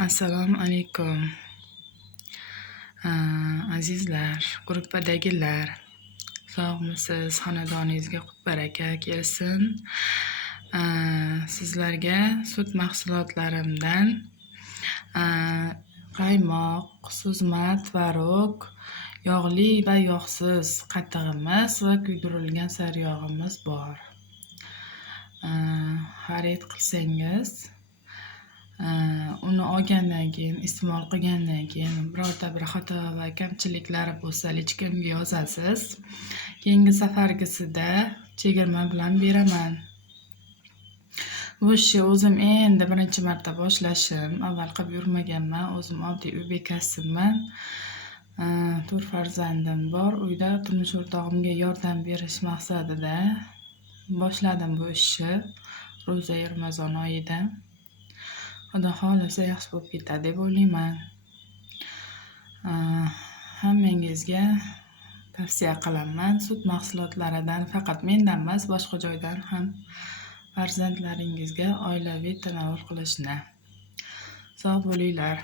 Assalomu alaykum. Azizlar, gruppadagilar, sog'misiz? Xonadoningizga qut baraka kelsin. Sizlarga sut mahsulotlarimdan qaymoq, suzma, tvorog, yog'li va yog'siz qatiqimiz va kuydirilgan saryog'imiz bor. Xarid qilsangiz, uni olgandan keyin, iste'mol qilgandan keyin birorta bir xato va kamchiliklari bo'lsa lichkamga yozasiz. Keyingi safargisida chegirma bilan beraman. Bu ishni o'zim endi birinchi marta boshlashim. Avval qilib yurmaganman. O'zim oddiy uy bekasiman. 4 farzandim bor. Uyda turmush o'rtog'imga yordam berish maqsadida boshladim bu ishni. Ro'za Ramazon oyida. Xudo xohlasa yaxshi bo'lib ketadi deb o'ylayman. Hammangizga tavsiya qilaman. Sut mahsulotlaridan faqat mendan emas, boshqa joydan ham farzandlaringizga oilaviy tanovul qilishni. Sog' bo'linglar.